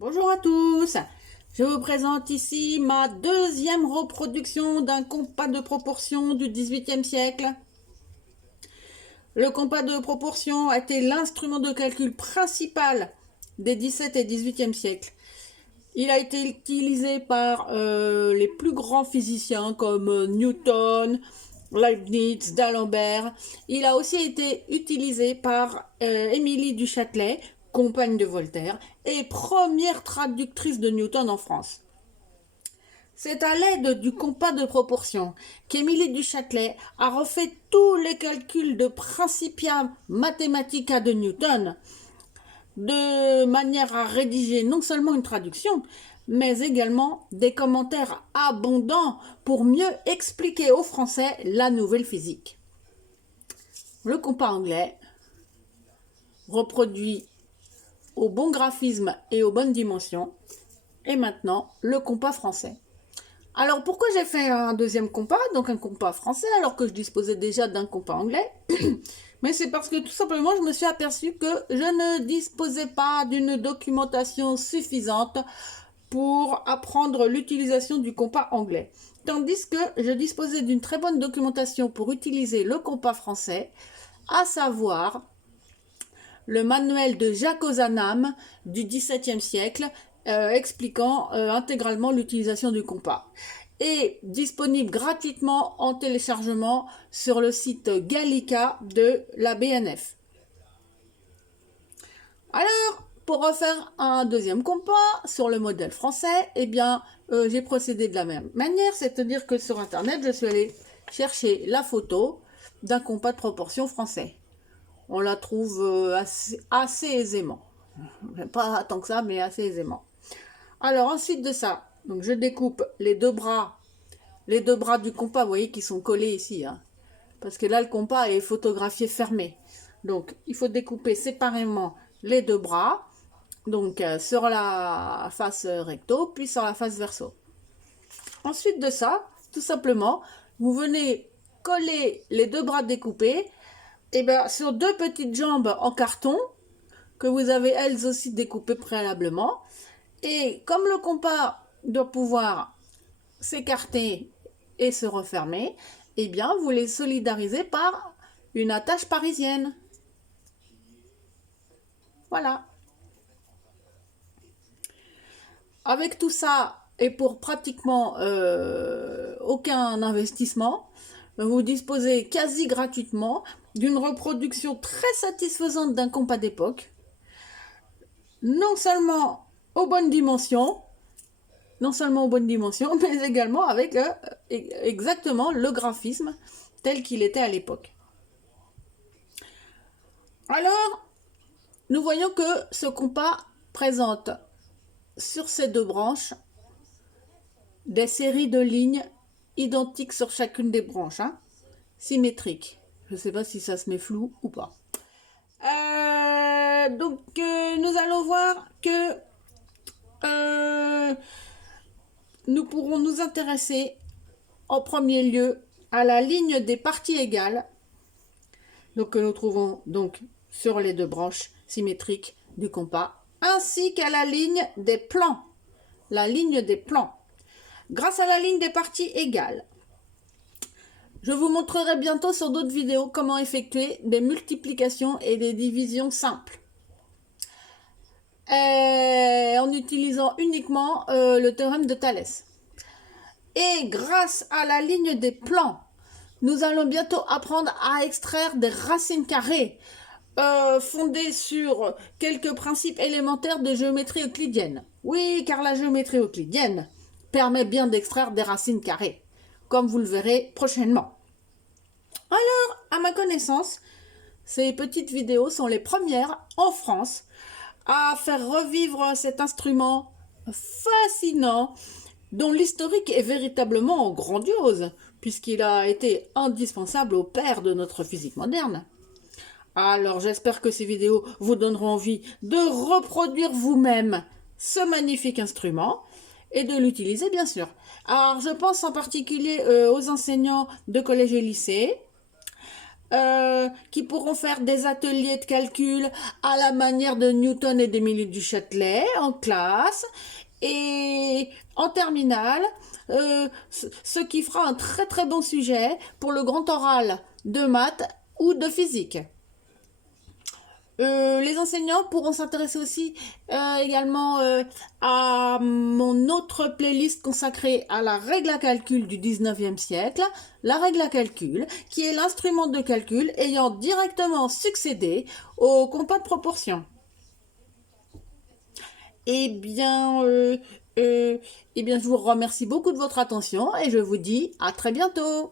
Bonjour à tous, je vous présente ici ma deuxième reproduction d'un compas de proportion du XVIIIe siècle. Le compas de proportion a été l'instrument de calcul principal des XVIIe et XVIIIe siècles. Il a été utilisé par les plus grands physiciens comme Newton, Leibniz, d'Alembert. Il a aussi été utilisé par Émilie du Châtelet, compagne de Voltaire, et première traductrice de Newton en France. C'est à l'aide du compas de proportion qu'Émilie du Châtelet a refait tous les calculs de Principia Mathematica de Newton, de manière à rédiger non seulement une traduction, mais également des commentaires abondants pour mieux expliquer aux Français la nouvelle physique. Le compas anglais reproduit au bon graphisme et aux bonnes dimensions, et maintenant le compas français. Alors pourquoi j'ai fait un deuxième compas, donc un compas français, alors que je disposais déjà d'un compas anglais? Mais c'est parce que tout simplement je me suis aperçu que je ne disposais pas d'une documentation suffisante pour apprendre l'utilisation du compas anglais. Tandis que je disposais d'une très bonne documentation pour utiliser le compas français, à savoir le manuel de Jacques Ozanam du XVIIe siècle, expliquant intégralement l'utilisation du compas. Et disponible gratuitement en téléchargement sur le site Gallica de la BNF. Alors, pour refaire un deuxième compas sur le modèle français, eh bien, j'ai procédé de la même manière, c'est-à-dire que sur Internet, je suis allée chercher la photo d'un compas de proportion français. On la trouve assez aisément. Pas tant que ça, mais assez aisément. Alors, ensuite de ça, donc je découpe les deux bras du compas, vous voyez, qui sont collés ici, hein, parce que là, le compas est photographié fermé. Donc, il faut découper séparément les deux bras, donc sur la face recto, puis sur la face verso. Ensuite de ça, tout simplement, vous venez coller les deux bras découpés sur deux petites jambes en carton, que vous avez elles aussi découpées préalablement. Et comme le compas doit pouvoir s'écarter et se refermer, eh bien, vous les solidarisez par une attache parisienne. Voilà. Avec tout ça, et pour pratiquement aucun investissement, vous disposez quasi gratuitement d'une reproduction très satisfaisante d'un compas d'époque, non seulement aux bonnes dimensions, mais également avec exactement le graphisme tel qu'il était à l'époque. Alors, nous voyons que ce compas présente sur ces deux branches des séries de lignes identiques sur chacune des branches, hein, symétriques. Je ne sais pas si ça se met flou ou pas. Nous allons voir que nous pourrons nous intéresser en premier lieu à la ligne des parties égales, donc que nous trouvons donc sur les deux branches symétriques du compas, ainsi qu'à la ligne des plans. La ligne des plans. Grâce à la ligne des parties égales, je vous montrerai bientôt sur d'autres vidéos comment effectuer des multiplications et des divisions simples. En utilisant uniquement le théorème de Thalès. Et grâce à la ligne des plans, nous allons bientôt apprendre à extraire des racines carrées fondées sur quelques principes élémentaires de géométrie euclidienne. Oui, car la géométrie euclidienne permet bien d'extraire des racines carrées, comme vous le verrez prochainement. Alors, à ma connaissance, ces petites vidéos sont les premières en France à faire revivre cet instrument fascinant dont l'historique est véritablement grandiose, puisqu'il a été indispensable au père de notre physique moderne. Alors j'espère que ces vidéos vous donneront envie de reproduire vous-même ce magnifique instrument et de l'utiliser bien sûr. Alors je pense en particulier aux enseignants de collège et lycée, qui pourront faire des ateliers de calcul à la manière de Newton et d'Émilie du Châtelet en classe. Et en terminale, ce qui fera un très très bon sujet pour le grand oral de maths ou de physique. Les enseignants pourront s'intéresser aussi également à mon autre playlist consacrée à la règle à calcul du 19e siècle, la règle à calcul, qui est l'instrument de calcul ayant directement succédé au compas de proportion. Eh bien, je vous remercie beaucoup de votre attention et je vous dis à très bientôt.